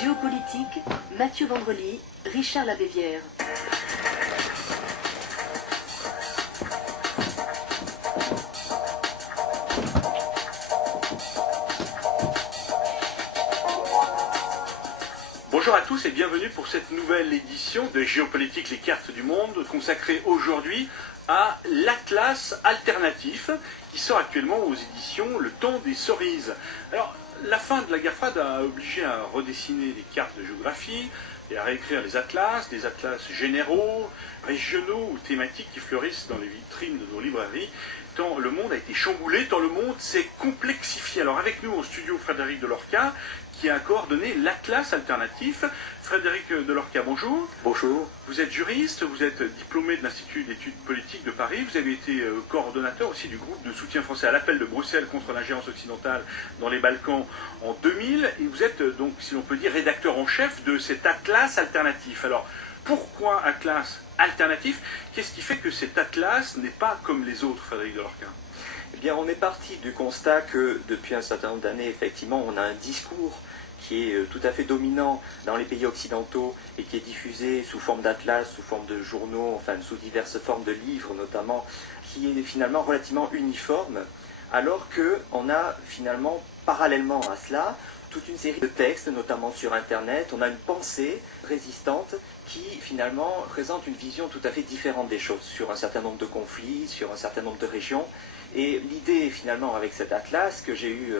Géopolitique, Mathieu Vandrely, Richard Labévière. Bonjour à tous et bienvenue pour cette nouvelle édition de Géopolitique, les cartes du monde, consacrée aujourd'hui à l'Atlas alternatif qui sort actuellement aux éditions Le Temps des Cerises. Alors, la fin de la guerre froide a obligé à redessiner les cartes de géographie et à réécrire les atlas, des atlas généraux, régionaux ou thématiques qui fleurissent dans les vitrines de nos librairies, tant le monde a été chamboulé, tant le monde s'est complexifié. Alors avec nous au studio Frédéric Delorca, qui a coordonné l'Atlas alternatif. Frédéric Delorca, bonjour. Bonjour. Vous êtes juriste, vous êtes diplômé de l'Institut d'études politiques de Paris, vous avez été coordonnateur aussi du groupe de soutien français à l'appel de Bruxelles contre l'ingérence occidentale dans les Balkans en 2000, et vous êtes donc, si l'on peut dire, rédacteur en chef de cet Atlas alternatif. Alors, pourquoi Atlas alternatif? Qu'est-ce qui fait que cet Atlas n'est pas comme les autres, Frédéric Delorca? Eh bien, on est parti du constat que depuis un certain nombre d'années, effectivement, on a un discours qui est tout à fait dominant dans les pays occidentaux et qui est diffusé sous forme d'atlas, sous forme de journaux, enfin sous diverses formes de livres notamment, qui est finalement relativement uniforme, alors qu'on a finalement, parallèlement à cela, toute une série de textes, notamment sur Internet. On a une pensée résistante qui finalement présente une vision tout à fait différente des choses sur un certain nombre de conflits, sur un certain nombre de régions. Et l'idée finalement avec cet atlas que j'ai eu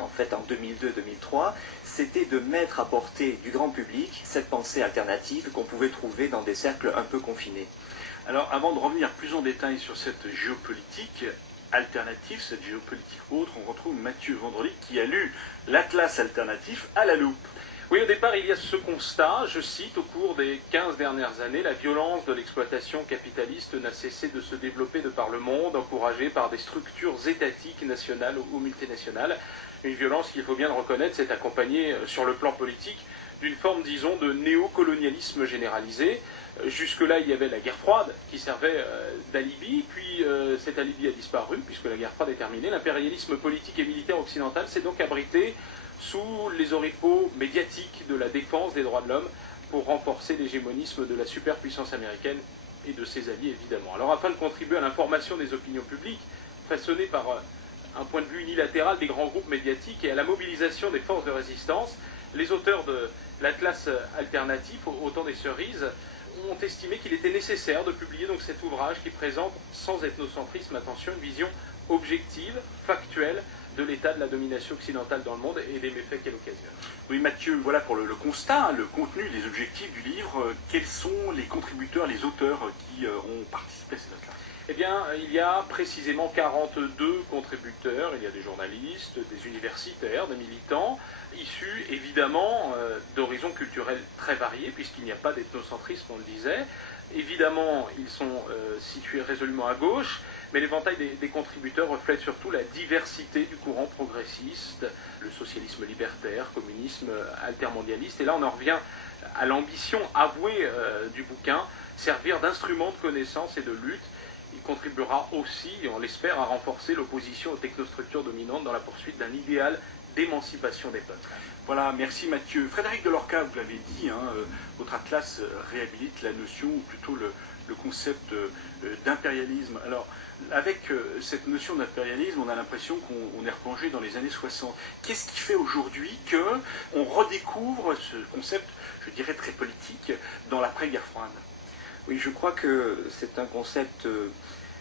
en fait en 2002-2003, c'était de mettre à portée du grand public cette pensée alternative qu'on pouvait trouver dans des cercles un peu confinés. Alors avant de revenir plus en détail sur cette géopolitique alternative, cette géopolitique autre, on retrouve Mathieu Vandrely qui a lu l'Atlas alternatif à la loupe. Oui, au départ, il y a ce constat, je cite, au cours des 15 dernières années, la violence de l'exploitation capitaliste n'a cessé de se développer de par le monde, encouragée par des structures étatiques, nationales ou multinationales. Une violence qui, il faut bien le reconnaître, s'est accompagnée sur le plan politique d'une forme, disons, de néocolonialisme généralisé. Jusque-là, il y avait la guerre froide qui servait d'alibi, puis cet alibi a disparu, puisque la guerre froide est terminée. L'impérialisme politique et militaire occidental s'est donc abrité sous les oripeaux médiatiques de la défense des droits de l'homme pour renforcer l'hégémonisme de la superpuissance américaine et de ses alliés, évidemment. Alors, afin de contribuer à l'information des opinions publiques, façonnée par un point de vue unilatéral des grands groupes médiatiques et à la mobilisation des forces de résistance, les auteurs de l'Atlas alternatif, au temps des cerises, ont estimé qu'il était nécessaire de publier donc cet ouvrage qui présente, sans ethnocentrisme, attention, une vision objective, factuelle, de l'état de la domination occidentale dans le monde et des méfaits qu'elle occasionne. Oui, Mathieu, voilà pour le constat, le contenu, les objectifs du livre. Quels sont les contributeurs, les auteurs qui ont participé à cet atlas? Eh bien, il y a précisément 42 contributeurs. Il y a des journalistes, des universitaires, des militants, issus évidemment d'horizons culturels très variés, puisqu'il n'y a pas d'ethnocentrisme, on le disait. Évidemment, ils sont situés résolument à gauche, mais l'éventail des contributeurs reflète surtout la diversité du courant progressiste, le socialisme libertaire, communisme altermondialiste. Et là, on en revient à l'ambition avouée du bouquin, servir d'instrument de connaissance et de lutte. Il contribuera aussi, et on l'espère, à renforcer l'opposition aux technostructures dominantes dans la poursuite d'un idéal d'émancipation des peuples. Voilà, merci Mathieu. Frédéric Delorca, vous l'avez dit, votre atlas réhabilite la notion, ou plutôt le concept d'impérialisme. Alors, avec cette notion d'impérialisme, on a l'impression qu'on est replongé dans les années 60. Qu'est-ce qui fait aujourd'hui qu'on redécouvre ce concept, je dirais très politique, dans l'après-guerre froide? Oui, je crois que c'est un concept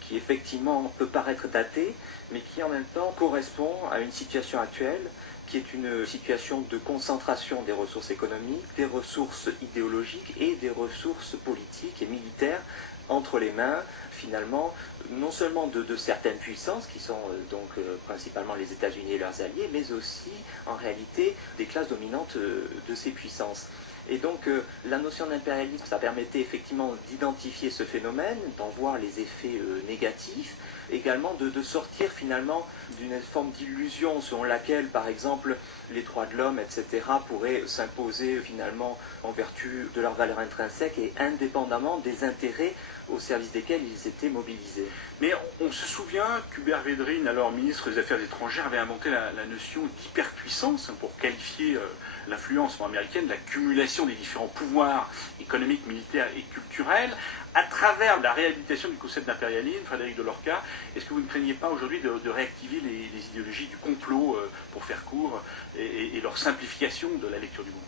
qui effectivement peut paraître daté, mais qui en même temps correspond à une situation actuelle, qui est une situation de concentration des ressources économiques, des ressources idéologiques et des ressources politiques et militaires entre les mains, finalement, non seulement de certaines puissances, qui sont donc principalement les États-Unis et leurs alliés, mais aussi, en réalité, des classes dominantes de ces puissances. Et donc la notion d'impérialisme, ça permettait effectivement d'identifier ce phénomène, d'en voir les effets négatifs, également de sortir finalement d'une forme d'illusion selon laquelle, par exemple, les droits de l'homme, etc., pourraient s'imposer finalement en vertu de leur valeur intrinsèque et indépendamment des intérêts au service desquels ils étaient mobilisés. Mais on se souvient qu'Hubert Védrine, alors ministre des Affaires étrangères, avait inventé la notion d'hyperpuissance pour qualifier l'influence américaine, l'accumulation des différents pouvoirs économiques, militaires et culturels. À travers la réhabilitation du concept d'impérialisme, Frédéric de Lorca, est-ce que vous ne craignez pas aujourd'hui de réactiver les idéologies du complot, pour faire court, et leur simplification de la lecture du monde?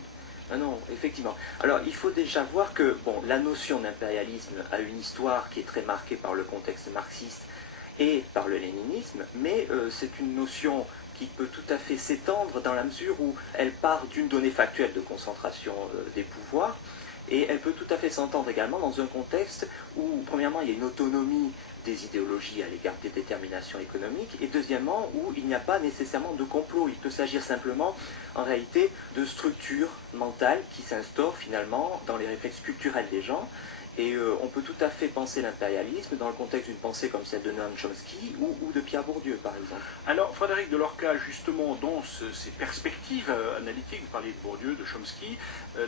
Ah non, effectivement. Alors, il faut déjà voir que la notion d'impérialisme a une histoire qui est très marquée par le contexte marxiste et par le léninisme, mais c'est une notion qui peut tout à fait s'étendre dans la mesure où elle part d'une donnée factuelle de concentration des pouvoirs, et elle peut tout à fait s'entendre également dans un contexte où, premièrement, il y a une autonomie des idéologies à l'égard des déterminations économiques, et deuxièmement, où il n'y a pas nécessairement de complot. Il peut s'agir simplement, en réalité, de structures mentales qui s'instaurent finalement dans les réflexes culturels des gens. Et on peut tout à fait penser l'impérialisme dans le contexte d'une pensée comme celle de Noam Chomsky ou de Pierre Bourdieu, par exemple. Alors, Frédéric de Lorca, justement, dans ces perspectives analytiques, vous parliez de Bourdieu, de Chomsky,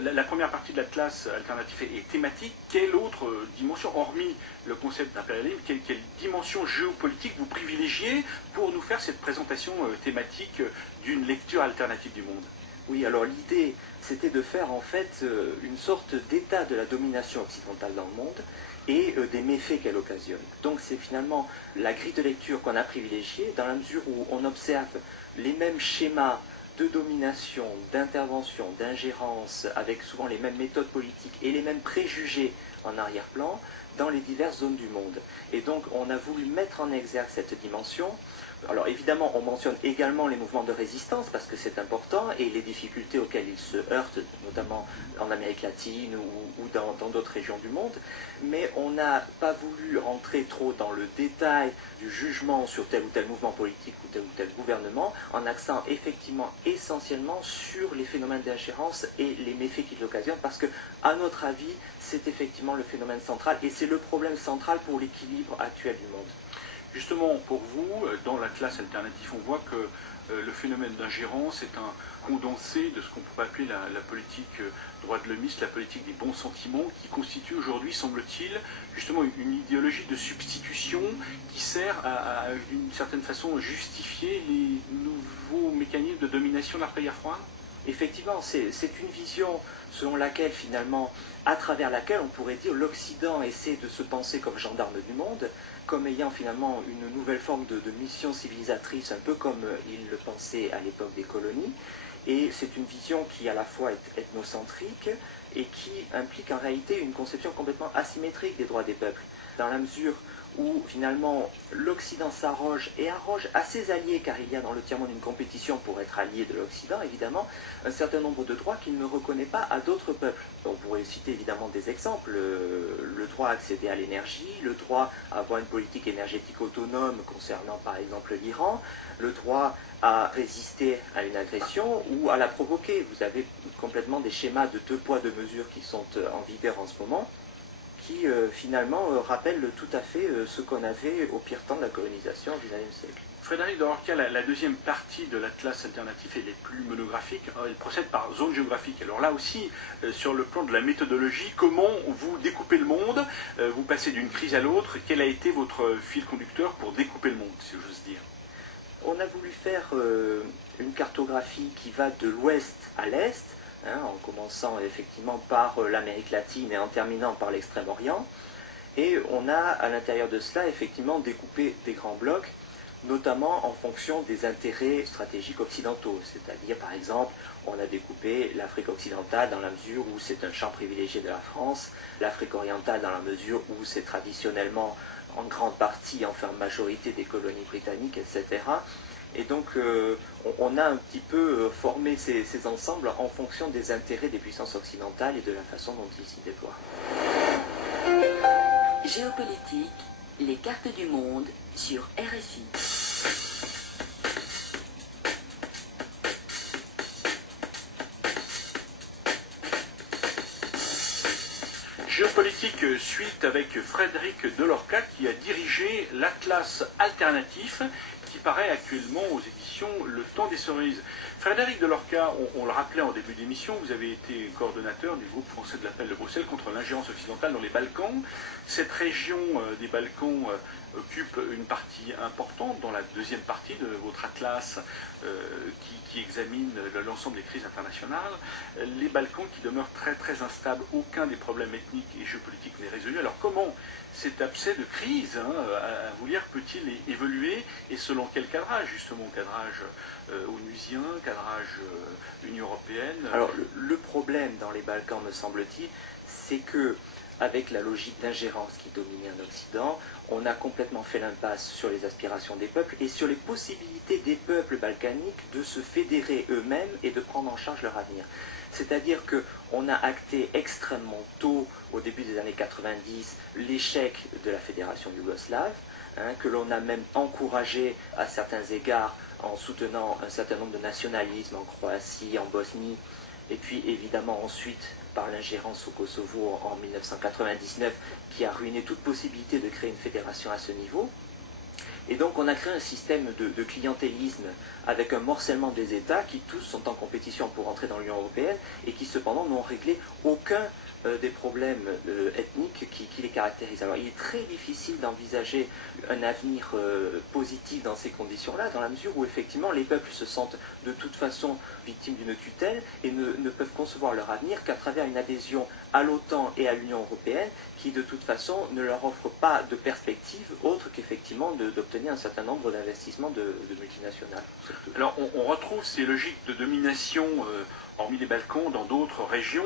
la première partie de l'Atlas alternatif est thématique. Quelle autre dimension, hormis le concept d'impérialisme, quelle dimension géopolitique vous privilégiez pour nous faire cette présentation thématique d'une lecture alternative du monde? Oui, alors l'idée, c'était de faire en fait une sorte d'état de la domination occidentale dans le monde et des méfaits qu'elle occasionne. Donc c'est finalement la grille de lecture qu'on a privilégiée dans la mesure où on observe les mêmes schémas de domination, d'intervention, d'ingérence, avec souvent les mêmes méthodes politiques et les mêmes préjugés en arrière-plan dans les diverses zones du monde. Et donc on a voulu mettre en exergue cette dimension. Alors évidemment, on mentionne également les mouvements de résistance parce que c'est important et les difficultés auxquelles ils se heurtent, notamment en Amérique latine ou dans d'autres régions du monde. Mais on n'a pas voulu rentrer trop dans le détail du jugement sur tel ou tel mouvement politique ou tel gouvernement, en accent effectivement essentiellement sur les phénomènes d'ingérence et les méfaits qu'ils occasionnent, parce que, à notre avis, c'est effectivement le phénomène central et c'est le problème central pour l'équilibre actuel du monde. Justement, pour vous, dans l'Atlas alternatif, on voit que le phénomène d'ingérence est un condensé de ce qu'on pourrait appeler la politique droit de l'homiste, la politique des bons sentiments, qui constitue aujourd'hui, semble-t-il, justement une idéologie de substitution qui sert à d'une certaine façon, justifier les nouveaux mécanismes de domination de l'après-guerre froide. Effectivement, c'est une vision selon laquelle, finalement, à travers laquelle on pourrait dire l'Occident essaie de se penser comme gendarme du monde, comme ayant finalement une nouvelle forme de mission civilisatrice, un peu comme il le pensait à l'époque des colonies. Et c'est une vision qui à la fois est ethnocentrique et qui implique en réalité une conception complètement asymétrique des droits des peuples, dans la mesure où finalement l'Occident s'arroge et arroge à ses alliés, car il y a dans le tiers-monde une compétition pour être allié de l'Occident, évidemment, un certain nombre de droits qu'il ne reconnaît pas à d'autres peuples. On pourrait citer évidemment des exemples, le droit à accéder à l'énergie, le droit à avoir une politique énergétique autonome concernant par exemple l'Iran, le droit à résister à une agression ou à la provoquer. Vous avez complètement des schémas de 2 poids 2 mesures qui sont en vigueur en ce moment, qui finalement rappellent tout à fait ce qu'on avait au pire temps de la colonisation au XIXe siècle. Frédéric de Lorca, la deuxième partie de l'Atlas alternatif et les plus monographiques, elle procède par zone géographique. Alors là aussi, sur le plan de la méthodologie, comment vous découpez le monde, vous passez d'une crise à l'autre, quel a été votre fil conducteur pour découper le monde, si j'ose dire? On a voulu faire une cartographie qui va de l'ouest à l'est, en commençant effectivement par l'Amérique latine et en terminant par l'Extrême-Orient. Et on a à l'intérieur de cela effectivement découpé des grands blocs, notamment en fonction des intérêts stratégiques occidentaux. C'est-à-dire par exemple, on a découpé l'Afrique occidentale dans la mesure où c'est un champ privilégié de la France, l'Afrique orientale dans la mesure où c'est traditionnellement en grande partie, enfin en majorité des colonies britanniques, etc. Et donc on a un petit peu formé ces ensembles en fonction des intérêts des puissances occidentales et de la façon dont ils s'y déploient. Géopolitique, les cartes du monde sur RFI. géopolitique suite avec Frédéric Delorca qui a dirigé l'Atlas alternatif qui paraît actuellement aux éditions Le Temps des Cerises. Frédéric Delorca, on le rappelait en début d'émission, vous avez été coordonnateur du groupe français de l'appel de Bruxelles contre l'ingérence occidentale dans les Balkans. Cette région des Balkans occupe une partie importante dans la deuxième partie de votre atlas qui examine l'ensemble des crises internationales. Les Balkans qui demeurent très très instables, aucun des problèmes ethniques et géopolitiques n'est résolu. Alors comment cet abcès de crise, à vous lire, peut-il évoluer et selon quel cadrage justement? Cadrage onusien, cadrage Union européenne? Alors le problème dans les Balkans, me semble-t-il, c'est que avec la logique d'ingérence qui dominait en Occident, on a complètement fait l'impasse sur les aspirations des peuples et sur les possibilités des peuples balkaniques de se fédérer eux-mêmes et de prendre en charge leur avenir. C'est-à-dire qu'on a acté extrêmement tôt, au début des années 90, l'échec de la fédération yougoslave, que l'on a même encouragé à certains égards en soutenant un certain nombre de nationalismes en Croatie, en Bosnie, et puis évidemment ensuite par l'ingérence au Kosovo en 1999 qui a ruiné toute possibilité de créer une fédération à ce niveau. Et donc on a créé un système de clientélisme avec un morcellement des États qui tous sont en compétition pour entrer dans l'Union européenne et qui cependant n'ont réglé aucun des problèmes ethniques qui les caractérisent. Alors il est très difficile d'envisager un avenir positif dans ces conditions-là, dans la mesure où effectivement les peuples se sentent de toute façon victimes d'une tutelle et ne peuvent concevoir leur avenir qu'à travers une adhésion à l'OTAN et à l'Union européenne qui de toute façon ne leur offre pas de perspective autre qu'effectivement d'obtenir un certain nombre d'investissements de multinationales. Alors on retrouve ces logiques de domination hormis les Balkans dans d'autres régions.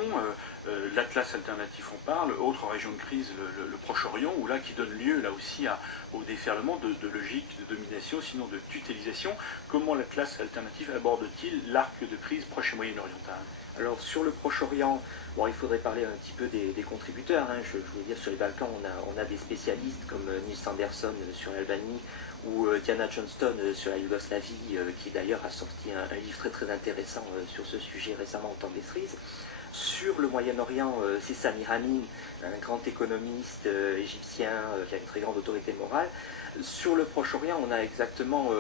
L'Atlas alternatif en parle, autre région de crise, le Proche-Orient, où là qui donne lieu là aussi au déferlement de logiques de domination, sinon de tutélisation. Comment l'Atlas alternatif aborde-t-il l'arc de crise proche et moyen-orientale? Alors sur le Proche-Orient, bon, il faudrait parler un petit peu des contributeurs. Je veux dire, sur les Balkans, on a des spécialistes comme Niels Andersson sur l'Albanie ou Diana Johnston sur la Yougoslavie, qui d'ailleurs a sorti un livre très très intéressant sur ce sujet récemment au temps des cerises. Sur le Moyen-Orient, c'est Samir Amin, un grand économiste égyptien qui a une très grande autorité morale. Sur le Proche-Orient, on a exactement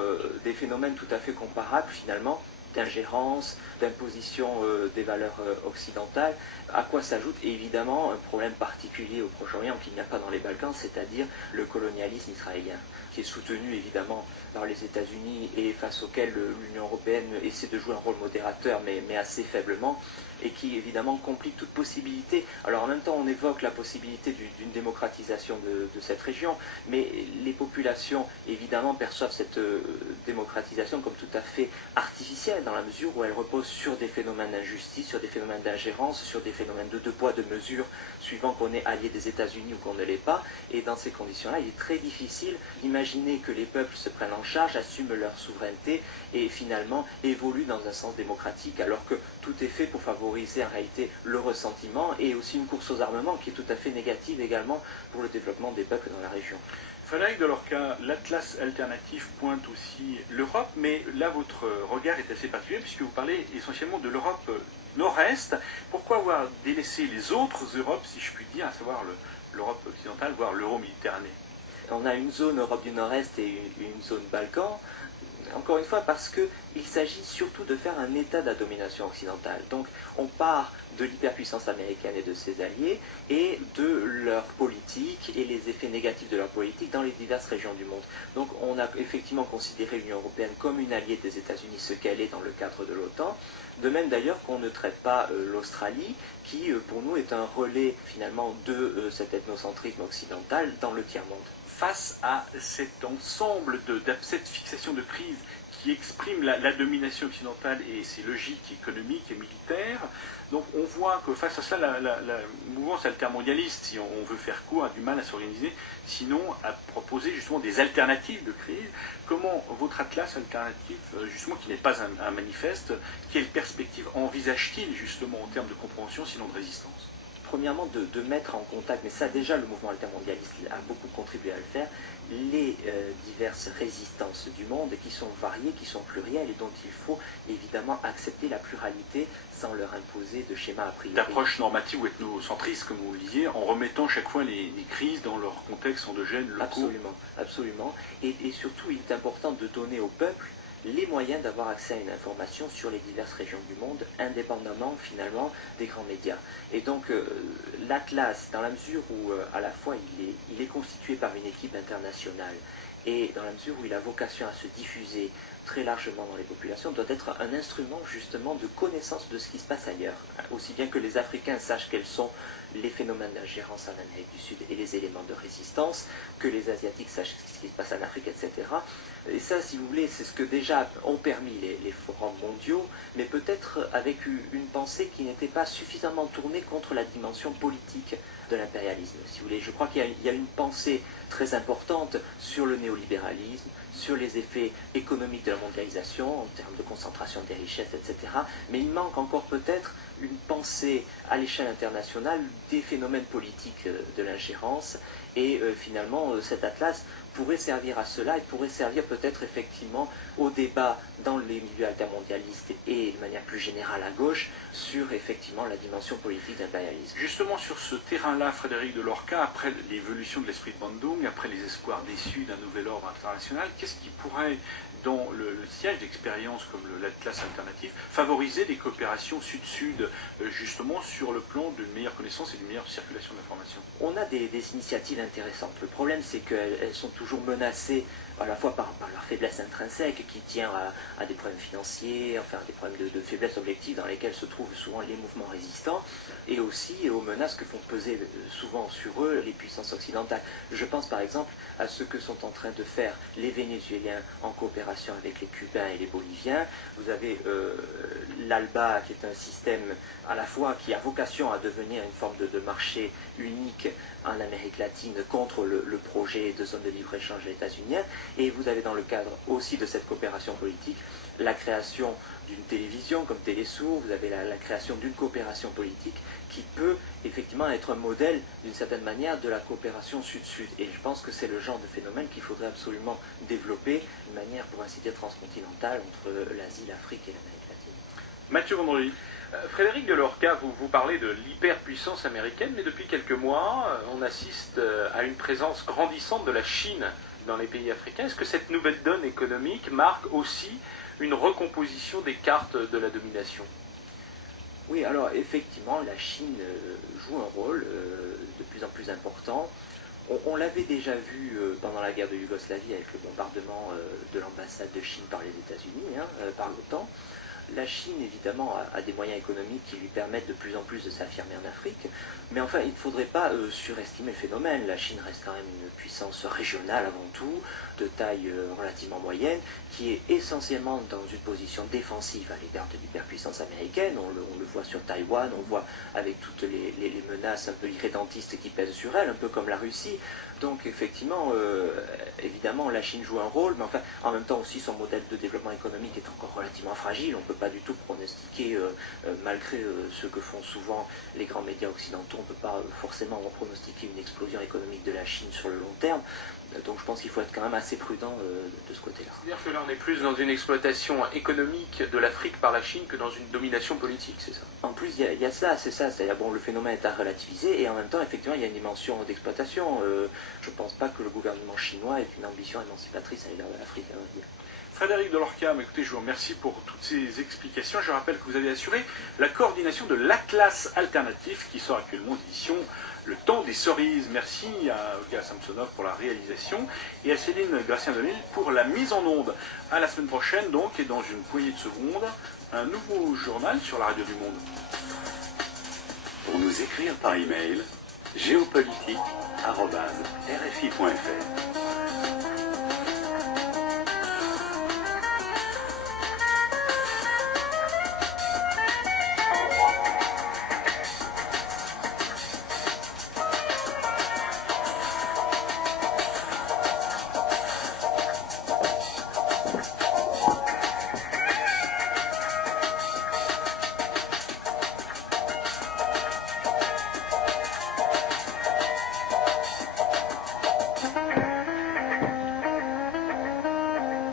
des phénomènes tout à fait comparables finalement, d'ingérence, d'imposition des valeurs occidentales, à quoi s'ajoute évidemment un problème particulier au Proche-Orient qu'il n'y a pas dans les Balkans, c'est-à-dire le colonialisme israélien, qui est soutenu évidemment par les États-Unis et face auquel l'Union européenne essaie de jouer un rôle modérateur, mais assez faiblement, et qui évidemment complique toute possibilité. Alors en même temps on évoque la possibilité d'une démocratisation de cette région, mais les populations évidemment perçoivent cette démocratisation comme tout à fait artificielle, dans la mesure où elle repose sur des phénomènes d'injustice, sur des phénomènes d'ingérence, sur des phénomènes de deux poids, deux mesures, suivant qu'on est allié des États-Unis ou qu'on ne l'est pas. Et dans ces conditions-là, il est très difficile d'imaginer que les peuples se prennent en charge, assument leur souveraineté et finalement évoluent dans un sens démocratique, alors que tout est fait pour favoriser en réalité le ressentiment et aussi une course aux armements qui est tout à fait négative également pour le développement des peuples dans la région. Frédéric Delorca, l'Atlas alternatif pointe aussi l'Europe, mais là votre regard est assez particulier puisque vous parlez essentiellement de l'Europe nord-est. Pourquoi avoir délaissé les autres Europes, si je puis dire, à savoir l'Europe occidentale, voire l'Euro-Méditerranée? On a une zone Europe du Nord-Est et une zone Balkan, encore une fois parce qu'il s'agit surtout de faire un état de la domination occidentale. Donc on part de l'hyperpuissance américaine et de ses alliés et de leur politique et les effets négatifs de leur politique dans les diverses régions du monde. Donc on a effectivement considéré l'Union européenne comme une alliée des États-Unis, ce qu'elle est dans le cadre de l'OTAN. De même d'ailleurs qu'on ne traite pas l'Australie, qui pour nous est un relais finalement de cet ethnocentrisme occidental dans le tiers-monde. Face à cet ensemble cette fixation de crise qui exprime la domination occidentale et ses logiques économiques et militaires, donc on voit que face à cela, la mouvance altermondialiste, si on veut faire court, a du mal à s'organiser, sinon à proposer justement des alternatives de crise. Comment votre atlas alternatif, justement qui n'est pas un manifeste, quelles perspectives envisage-t-il justement en termes de compréhension, sinon de résistance? premièrement de mettre en contact, mais ça déjà le mouvement altermondialiste a beaucoup contribué à le faire, les diverses résistances du monde qui sont variées, qui sont plurielles et dont il faut évidemment accepter la pluralité sans leur imposer de schémas a priori. D'approche normative ou ethnocentriste, comme vous le disiez, en remettant chaque fois les crises dans leur contexte endogène locaux. Absolument, absolument. Et surtout, il est important de donner au peuple les moyens d'avoir accès à une information sur les diverses régions du monde, indépendamment finalement des grands médias. Et donc l'Atlas, dans la mesure où à la fois il est constitué par une équipe internationale et dans la mesure où il a vocation à se diffuser très largement dans les populations, doit être un instrument justement de connaissance de ce qui se passe ailleurs. Aussi bien que les Africains sachent quels sont les phénomènes d'ingérence en Amérique du Sud et les éléments de résistance, que les Asiatiques sachent ce qui se passe en Afrique, etc. Et ça, si vous voulez, c'est ce que déjà ont permis les forums mondiaux, mais peut-être avec une pensée qui n'était pas suffisamment tournée contre la dimension politique de l'impérialisme. Si vous voulez, je crois qu'il y a une pensée très importante sur le néolibéralisme, sur les effets économiques de la mondialisation, en termes de concentration des richesses, etc. Mais il manque encore peut-être une pensée à l'échelle internationale des phénomènes politiques de l'ingérence. Et finalement, cet atlas pourrait servir à cela et pourrait servir peut-être effectivement au débat dans les milieux altermondialistes et de manière plus générale à gauche sur effectivement la dimension politique d'impérialisme. Justement sur ce terrain-là, Frédéric de Lorca, après l'évolution de l'esprit de Bandung, après les espoirs déçus d'un nouvel ordre international, qu'est-ce qui pourrait, dans le siège d'expérience comme l'Atlas alternatif, favoriser des coopérations sud-sud, justement sur le plan d'une meilleure connaissance et d'une meilleure circulation d'informations? On a des initiatives intéressantes. Le problème, c'est qu'elles sont toujours menacées à la fois par leur faiblesse intrinsèque qui tient à des problèmes financiers, enfin à des problèmes de faiblesse objective dans lesquels se trouvent souvent les mouvements résistants, et aussi aux menaces que font peser souvent sur eux les puissances occidentales. Je pense par exemple à ce que sont en train de faire les Vénézuéliens en coopération avec les Cubains et les Boliviens. Vous avez l'ALBA, qui est un système à la fois qui a vocation à devenir une forme de marché unique en Amérique latine contre le projet de zone de libre-échange états-unien. Et vous avez dans le cadre aussi de cette coopération politique la création d'une télévision comme Télésour, vous avez la création d'une coopération politique qui peut effectivement être un modèle d'une certaine manière de la coopération sud-sud. Et je pense que c'est le genre de phénomène qu'il faudrait absolument développer de manière pour ainsi dire transcontinentale entre l'Asie, l'Afrique et l'Amérique latine. Mathieu Vendredi. Frédéric de Lorca, vous parlez de l'hyperpuissance américaine, mais depuis quelques mois, on assiste à une présence grandissante de la Chine dans les pays africains. Est-ce que cette nouvelle donne économique marque aussi une recomposition des cartes de la domination? Oui, alors effectivement, la Chine joue un rôle de plus en plus important. On l'avait déjà vu pendant la guerre de Yougoslavie avec le bombardement de l'ambassade de Chine par les États-Unis, par l'OTAN. La Chine, évidemment, a des moyens économiques qui lui permettent de plus en plus de s'affirmer en Afrique, mais enfin, il ne faudrait pas surestimer le phénomène. La Chine reste quand même une puissance régionale avant tout, de taille relativement moyenne, qui est essentiellement dans une position défensive à l'égard de l'hyperpuissance américaine. On le voit sur Taïwan, on le voit avec toutes les menaces un peu irrédentistes qui pèsent sur elle, un peu comme la Russie. Donc effectivement, évidemment, la Chine joue un rôle, mais enfin, en même temps aussi, son modèle de développement économique est encore relativement fragile. On ne peut pas du tout pronostiquer, malgré ce que font souvent les grands médias occidentaux, on ne peut pas forcément pronostiquer une explosion économique de la Chine sur le long terme. Donc je pense qu'il faut être quand même assez prudent de ce côté-là. C'est-à-dire que là, on est plus dans une exploitation économique de l'Afrique par la Chine que dans une domination politique, c'est ça? En plus, il y a cela, c'est ça. C'est-à-dire, bon, le phénomène est à relativiser, et en même temps, effectivement, il y a une dimension d'exploitation. Je ne pense pas que le gouvernement chinois ait une ambition émancipatrice à l'égard de l'Afrique, à vrai dire. Frédéric de Lorca, écoutez, je vous remercie pour toutes ces explications. Je rappelle que vous avez assuré la coordination de l'Atlas alternatif qui sort actuellement en édition Le Temps des Cerises. Merci à Olga Samsonov pour la réalisation et à Céline Gracien-Delille pour la mise en onde. À la semaine prochaine donc, et dans une poignée de secondes, un nouveau journal sur la radio du Monde. Pour nous écrire par email, géopolitique@rfi.fr.